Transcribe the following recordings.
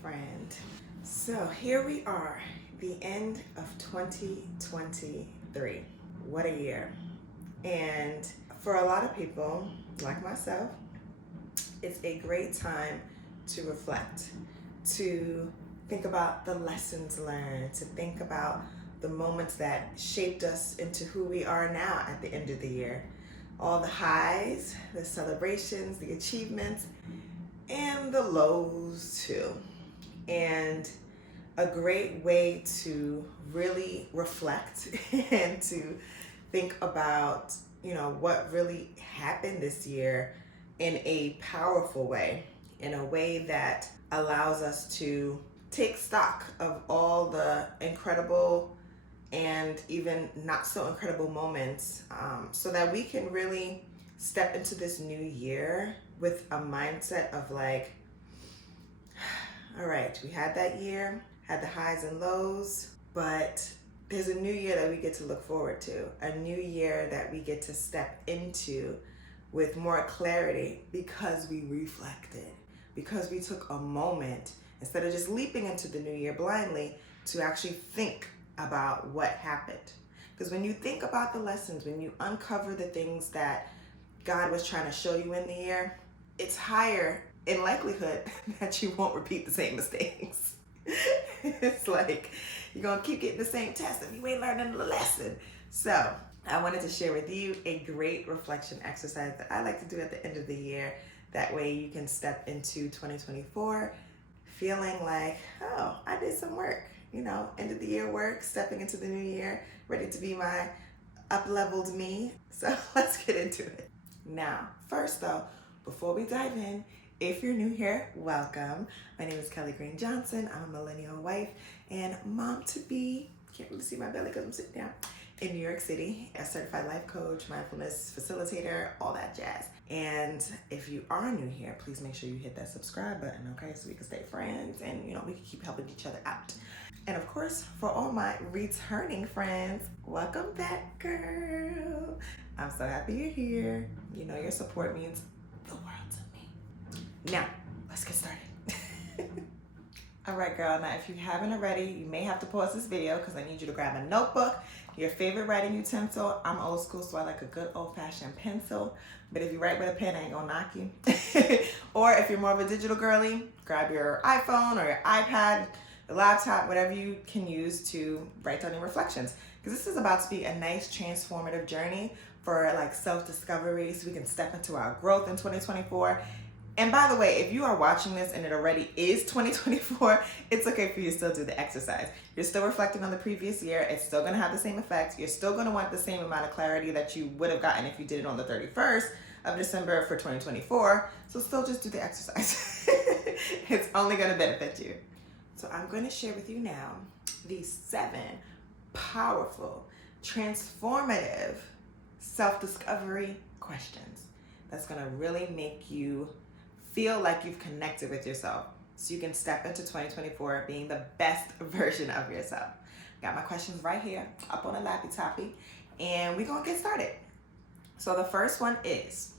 friend. So here we are, the end of 2023. What a year. And for a lot of people, like myself, it's a great time to reflect, to think about the lessons learned, to think about the moments that shaped us into who we are now at the end of the year. All the highs, the celebrations, the achievements, and the lows too. And a great way to really reflect and to think about, what really happened this year in a powerful way, in a way that allows us to take stock of all the incredible and even not so incredible moments, so that we can really step into this new year with a mindset of like, all right, we had that year, had the highs and lows, but there's a new year that we get to look forward to, a new year that we get to step into with more clarity because we reflected, because we took a moment, instead of just leaping into the new year blindly, to actually think about what happened. Because when you think about the lessons, when you uncover the things that God was trying to show you in the year, it's higher in likelihood that you won't repeat the same mistakes. It's like you're gonna keep getting the same test if you ain't learning the lesson. So I wanted to share with you a great reflection exercise that I like to do at the end of the year. That way you can step into 2024 feeling like, oh, I did some work. End of the year work, stepping into the new year, ready to be my up-leveled me. So let's get into it. Now, first though, before we dive in, if you're new here, welcome. My name is Kelley Green Johnson. I'm a millennial wife and mom to be. Can't really see my belly because I'm sitting down. In New York City, a certified life coach, mindfulness facilitator, all that jazz. And if you are new here, please make sure you hit that subscribe button, okay? So we can stay friends and, we can keep helping each other out. And of course, for all my returning friends, welcome back, girl. I'm so happy you're here. Your support means the world to me. Now, let's get started. All right, girl. Now, if you haven't already, you may have to pause this video because I need you to grab a notebook, your favorite writing utensil. I'm old school, so I like a good old-fashioned pencil. But if you write with a pen, I ain't gonna knock you. Or if you're more of a digital girly, grab your iPhone or your iPad, your laptop, whatever you can use to write down your reflections. Because this is about to be a nice transformative journey for like self-discovery, so we can step into our growth in 2024. And by the way, if you are watching this and it already is 2024, it's okay for you to still do the exercise. You're still reflecting on the previous year. It's still going to have the same effects. You're still going to want the same amount of clarity that you would have gotten if you did it on the 31st of December for 2024. So still just do the exercise. It's only going to benefit you. So I'm going to share with you now these 7 powerful, transformative self-discovery questions that's going to really make you feel like you've connected with yourself so you can step into 2024 being the best version of yourself. Got my questions right here up on the lappy toppy, and we're going to get started. So the first one is,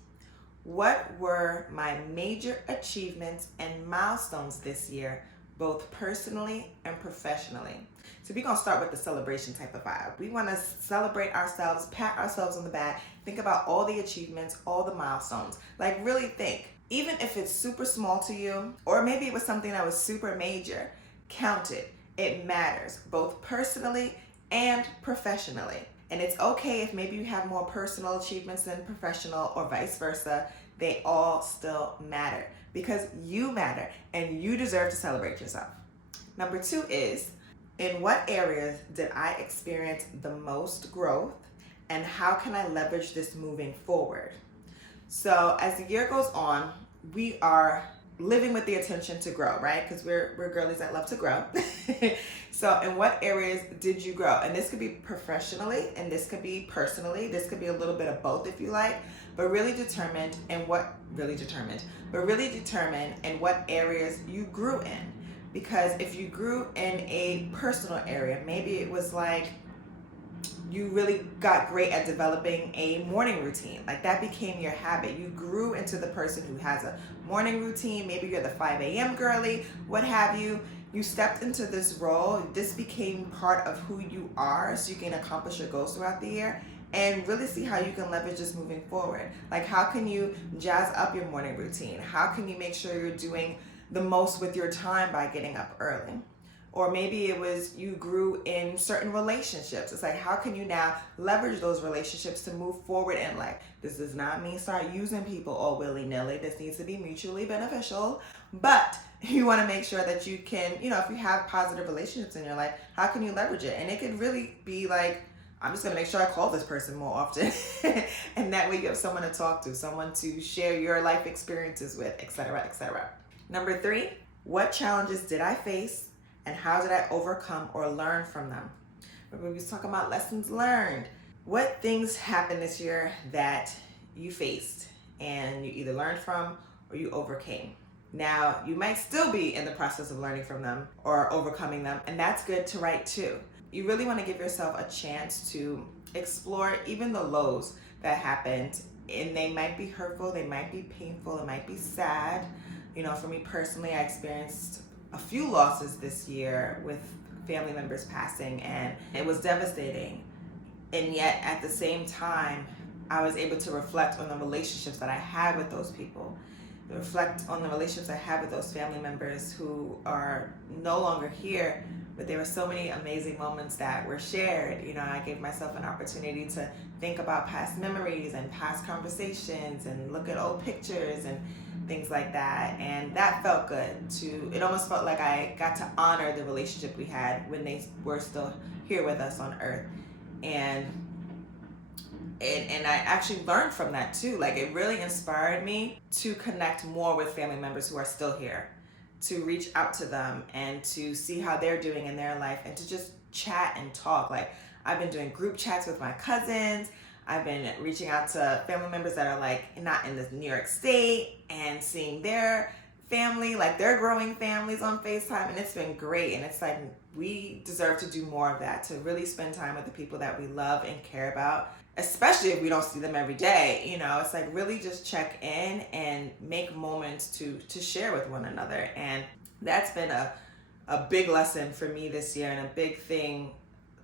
what were my major achievements and milestones this year, both personally and professionally? So we're going to start with the celebration type of vibe. We want to celebrate ourselves, pat ourselves on the back, think about all the achievements, all the milestones. Like really think. Even if it's super small to you, or maybe it was something that was super major, count it. It matters, both personally and professionally. And it's okay if maybe you have more personal achievements than professional or vice versa. They all still matter because you matter and you deserve to celebrate yourself. Number 2 is, in what areas did I experience the most growth and how can I leverage this moving forward? So as the year goes on, we are living with the intention to grow, right? Because we're girlies that love to grow. So in what areas did you grow? And this could be professionally and this could be personally. This could be a little bit of both if you like, but really determine in what areas you grew in. Because if you grew in a personal area, maybe it was like you really got great at developing a morning routine. Like that became your habit. You grew into the person who has a morning routine. Maybe you're the 5 a.m. girly, what have you. You stepped into this role. This became part of who you are so you can accomplish your goals throughout the year and really see how you can leverage this moving forward. Like, how can you jazz up your morning routine? How can you make sure you're doing the most with your time by getting up early? Or maybe it was you grew in certain relationships. It's like, how can you now leverage those relationships to move forward in life? This does not mean start using people all willy-nilly. This needs to be mutually beneficial. But you want to make sure that you can, if you have positive relationships in your life, how can you leverage it? And it could really be like, I'm just going to make sure I call this person more often. And that way you have someone to talk to, someone to share your life experiences with, etc., etc. Number 3, what challenges did I face? And how did I overcome or learn from them? We was talking about lessons learned. What things happened this year that you faced and you either learned from or you overcame? Now, you might still be in the process of learning from them or overcoming them, and that's good to write too. You really want to give yourself a chance to explore even the lows that happened, and they might be hurtful, they might be painful, it might be sad. For me personally, I experienced a few losses this year with family members passing, and it was devastating. And yet at the same time, I was able to reflect on the relationships that I had with those people, reflect on the relationships I had with those family members who are no longer here, but there were so many amazing moments that were shared. I gave myself an opportunity to think about past memories and past conversations and look at old pictures and things like that, and that felt good too. It almost felt like I got to honor the relationship we had when they were still here with us on earth, and I actually learned from that too. Like, it really inspired me to connect more with family members who are still here, to reach out to them and to see how they're doing in their life and to just chat and talk. Like, I've been doing group chats with my cousins. I've been reaching out to family members that are like not in this New York State and seeing their family, like their growing families on FaceTime, and it's been great. And it's like, we deserve to do more of that, to really spend time with the people that we love and care about, especially if we don't see them every day. It's like, really just check in and make moments to share with one another. And that's been a big lesson for me this year, and a big thing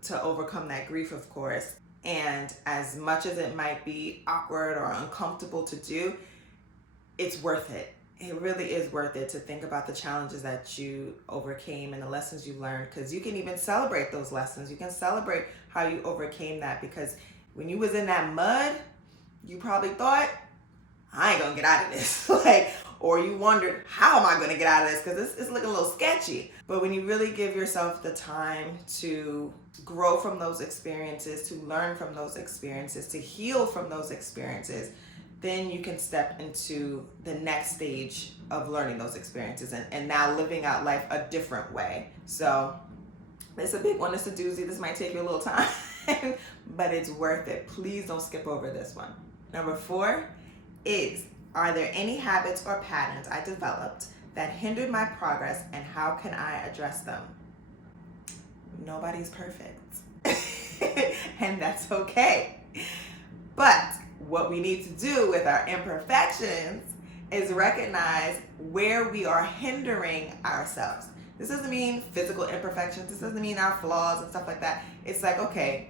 to overcome that grief, of course. And as much as it might be awkward or uncomfortable to do, it's worth it. It really is worth it to think about the challenges that you overcame and the lessons you learned, because you can even celebrate those lessons. You can celebrate how you overcame that, because when you was in that mud, you probably thought, I ain't gonna get out of this. Or you wondered, how am I gonna get out of this? Because it's looking a little sketchy. But when you really give yourself the time to grow from those experiences, to learn from those experiences, to heal from those experiences, then you can step into the next stage of learning those experiences and now living out life a different way. So it's a big one. It's a doozy. This might take you a little time, but it's worth it. Please don't skip over this one. Number 4 is, are there any habits or patterns I developed that hindered my progress, and how can I address them? Nobody's perfect. And that's okay. But what we need to do with our imperfections is recognize where we are hindering ourselves. This doesn't mean physical imperfections. This doesn't mean our flaws and stuff like that. It's like, okay,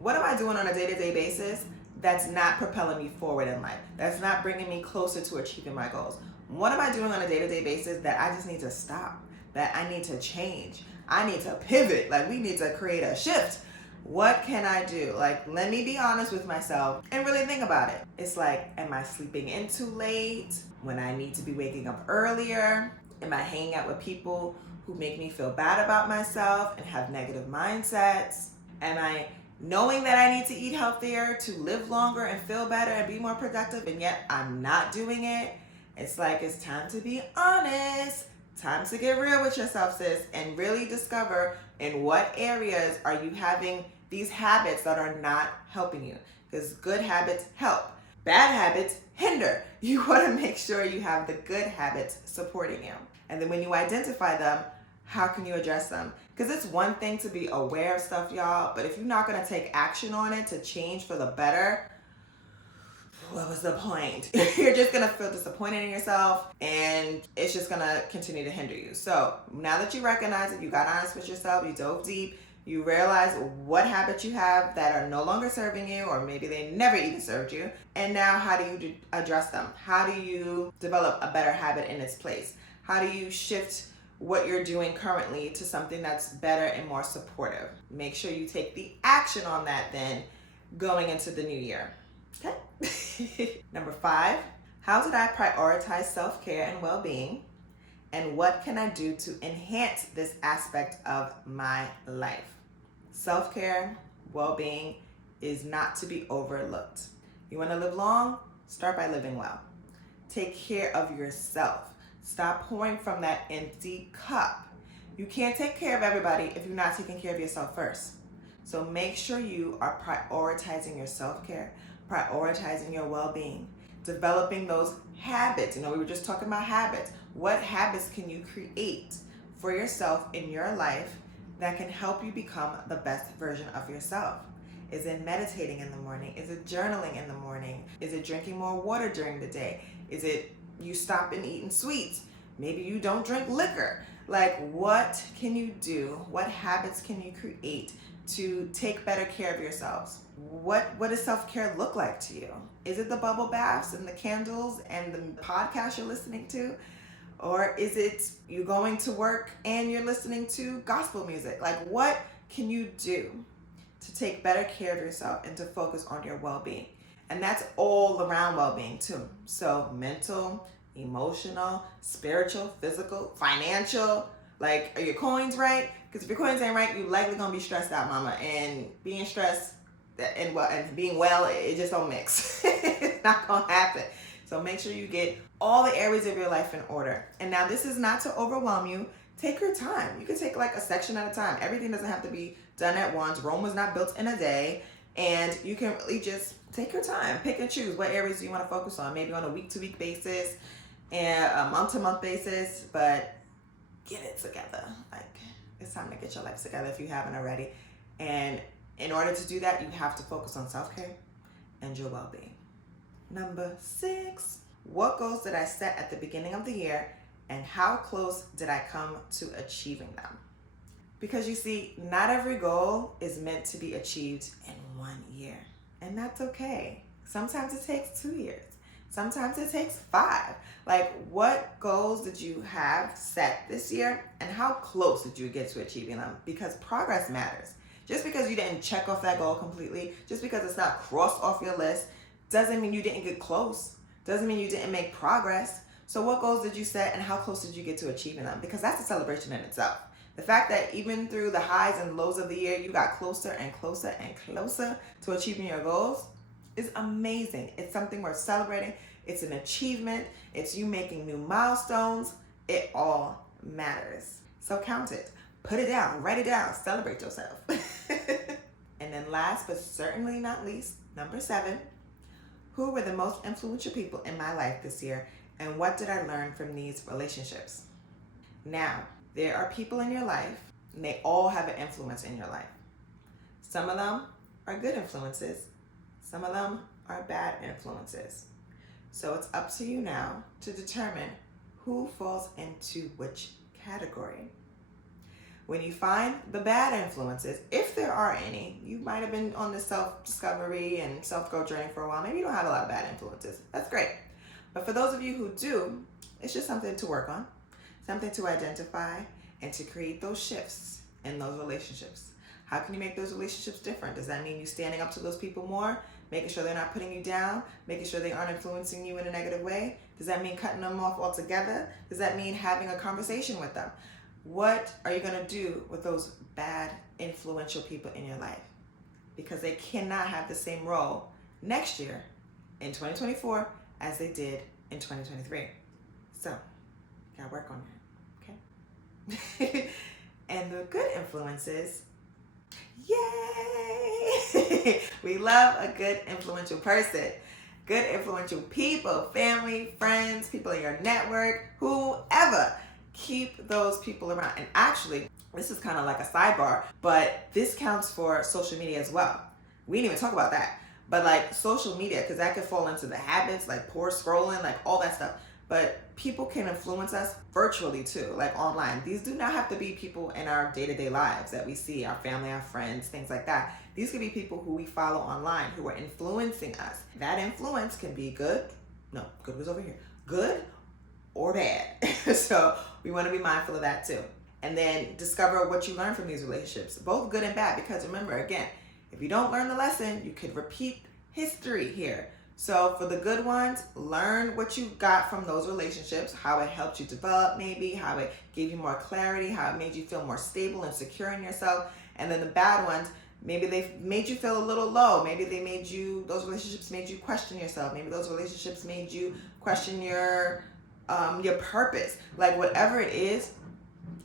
what am I doing on a day-to-day basis that's not propelling me forward in life, that's not bringing me closer to achieving my goals? What am I doing on a day-to-day basis that I just need to stop, that I need to change? I need to pivot. Like, we need to create a shift. What can I do? Like, let me be honest with myself and really think about it. It's like, am I sleeping in too late when I need to be waking up earlier? Am I hanging out with people who make me feel bad about myself and have negative mindsets? Am I knowing that I need to eat healthier to live longer and feel better and be more productive, and yet I'm not doing it? It's like, it's time to be honest. Time to get real with yourself, sis, and really discover in what areas are you having these habits that are not helping you. Because good habits help. Bad habits hinder. You want to make sure you have the good habits supporting you. And then when you identify them, how can you address them? Because it's one thing to be aware of stuff, y'all, but if you're not going to take action on it to change for the better, what was the point? You're just gonna feel disappointed in yourself, and it's just gonna continue to hinder you. So now that you recognize it, you got honest with yourself, you dove deep, you realize what habits you have that are no longer serving you, or maybe they never even served you. And now how do you address them? How do you develop a better habit in its place? How do you shift what you're doing currently to something that's better and more supportive? Make sure you take the action on that then going into the new year. Okay. Number 5, how did I prioritize self-care and well-being? And what can I do to enhance this aspect of my life? Self-care, well-being is not to be overlooked. You want to live long? Start by living well. Take care of yourself. Stop pouring from that empty cup. You can't take care of everybody if you're not taking care of yourself first. So make sure you are prioritizing your self-care, prioritizing your well-being, developing those habits. We were just talking about habits. What habits can you create for yourself in your life that can help you become the best version of yourself? Is it meditating in the morning? Is it journaling in the morning? Is it drinking more water during the day? Is it you stopping eating sweets? Maybe you don't drink liquor. Like, what can you do? What habits can you create to take better care of yourselves? What does self-care look like to you? Is it the bubble baths and the candles and the podcast you're listening to? Or is it you going to work and you're listening to gospel music? Like, what can you do to take better care of yourself and to focus on your well-being? And that's all around well-being too. So mental, emotional, spiritual, physical, financial. Like, are your coins right? Because if your coins ain't right, you're likely gonna be stressed out, mama. And being stressed and being well, it just don't mix. It's not gonna happen. So make sure you get all the areas of your life in order. And now this is not to overwhelm you. Take your time. You can take like a section at a time. Everything doesn't have to be done at once. Rome was not built in a day. And you can really just take your time. Pick and choose what areas you want to focus on. Maybe on a week-to-week basis and a month-to-month basis. But get it together. Like, it's time to get your life together if you haven't already. And in order to do that, you have to focus on self-care and your well-being. Number 6, what goals did I set at the beginning of the year, and how close did I come to achieving them? Because you see, not every goal is meant to be achieved in 1 year, and that's okay. Sometimes it takes 2 years. Sometimes it takes 5. Like, what goals did you have set this year, and how close did you get to achieving them? Because progress matters. Just because you didn't check off that goal completely, just because it's not crossed off your list, doesn't mean you didn't get close. Doesn't mean you didn't make progress. So what goals did you set, and how close did you get to achieving them? Because that's a celebration in itself. The fact that even through the highs and lows of the year, you got closer and closer and closer to achieving your goals is amazing. It's something worth celebrating. It's an achievement. It's you making new milestones. It all matters. So count it. Put it down. Write it down. Celebrate yourself. And then last but certainly not least, number 7, who were the most influential people in my life this year, and what did I learn from these relationships? Now, there are people in your life, and they all have an influence in your life. Some of them are good influences. Some of them are bad influences. So it's up to you now to determine who falls into which category. When you find the bad influences, if there are any, you might have been on the self-discovery and self-growth journey for a while. Maybe you don't have a lot of bad influences. That's great. But for those of you who do, it's just something to work on, something to identify, and to create those shifts in those relationships. How can you make those relationships different? Does that mean you standing up to those people more, making sure they're not putting you down, making sure they aren't influencing you in a negative way? Does that mean cutting them off altogether? Does that mean having a conversation with them? What are you going to do with those bad, influential people in your life? Because they cannot have the same role next year in 2024 as they did in 2023. So, gotta work on that, okay? And the good influences, yay! We love a good, influential person. Good, influential people, family, friends, people in your network, whoever. Keep those people around. And actually, this is kind of like a sidebar, but this counts for social media as well. We didn't even talk about that. But like social media, because that could fall into the habits, like poor scrolling, like all that stuff. But people can influence us virtually too, like online. These do not have to be people in our day-to-day lives that we see, our family, our friends, things like that. These could be people who we follow online who are influencing us. That influence can be good. No, good was over here. Good or bad. So we want to be mindful of that too. And then discover what you learn from these relationships, both good and bad. Because remember, again, if you don't learn the lesson, you could repeat history here. So for the good ones, learn what you got from those relationships, how it helped you develop maybe, how it gave you more clarity, how it made you feel more stable and secure in yourself. And then the bad ones, maybe they made you feel a little low. Maybe those relationships made you question yourself. Maybe those relationships made you question your purpose. Like whatever it is,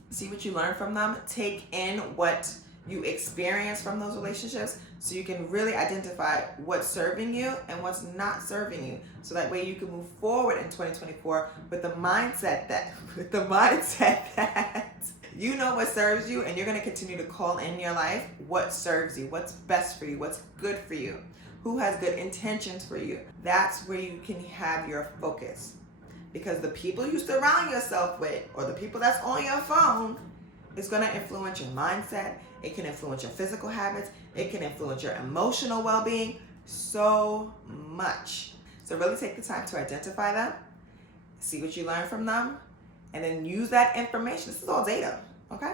see what you learn from them. Take in what you experience from those relationships so you can really identify what's serving you and what's not serving you. So that way you can move forward in 2024 with the mindset that you know what serves you, and you're going to continue to call in your life what serves you, what's best for you, what's good for you, who has good intentions for you. That's where you can have your focus. Because the people you surround yourself with, or the people that's on your phone, is going to influence your mindset. It can influence your physical habits. It can influence your emotional well-being so much. So really take the time to identify them, see what you learn from them, and then use that information. This is all data, okay?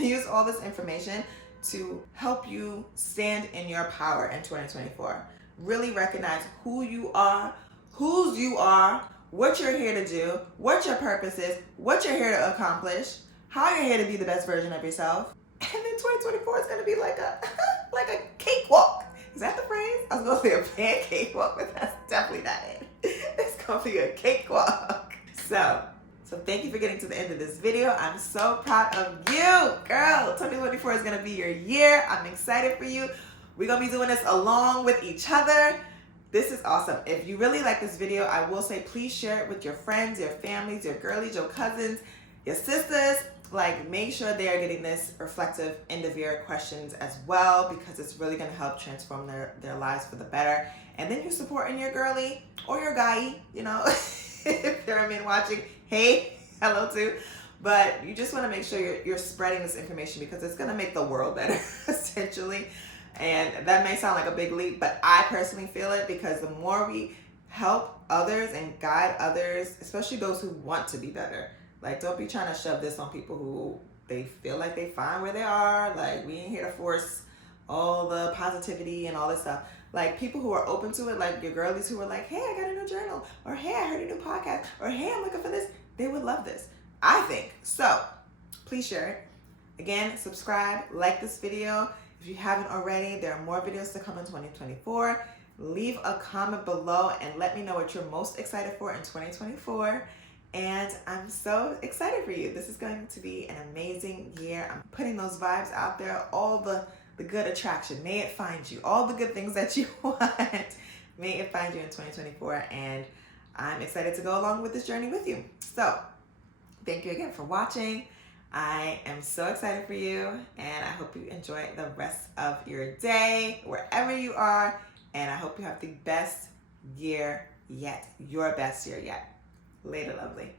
Use all this information to help you stand in your power in 2024. Really recognize who you are, whose you are, what you're here to do, what your purpose is, what you're here to accomplish, how you're here to be the best version of yourself. And then 2024 is going to be like a cakewalk. Is that the phrase? I was going to say a pancake walk, but that's definitely not it. It's going to be a cakewalk. So thank you for getting to the end of this video. I'm so proud of you, girl. 2024 is going to be your year. I'm excited for you. We're going to be doing this along with each other. This is awesome. If you really like this video, I will say please share it with your friends, your families, your girlies, your cousins, your sisters. Like, make sure they are getting this reflective end of year questions as well, because it's really going to help transform their lives for the better. And then you're supporting your girly or your guy, you know, if there are men watching, hey, hello too. But you just want to make sure you're spreading this information, because it's going to make the world better, essentially. And that may sound like a big leap, but I personally feel it, because the more we help others and guide others, especially those who want to be better. Like, don't be trying to shove this on people who they feel like they fine where they are. Like, we ain't here to force all the positivity and all this stuff. Like, people who are open to it, like your girlies who are like, hey, I got a new journal, or hey, I heard a new podcast, or hey, I'm looking for this. They would love this, I think. So please share it. Again, subscribe, like this video. If you haven't already, there are more videos to come in 2024. Leave a comment below and let me know what you're most excited for in 2024. And I'm so excited for you. This is going to be an amazing year. I'm putting those vibes out there, all the good attraction. May it find you. All the good things that you want. May it find you in 2024. And I'm excited to go along with this journey with you. So thank you again for watching. I am so excited for you, and I hope you enjoy the rest of your day, wherever you are. And I hope you have the best year yet. Your best year yet. Later, lovely.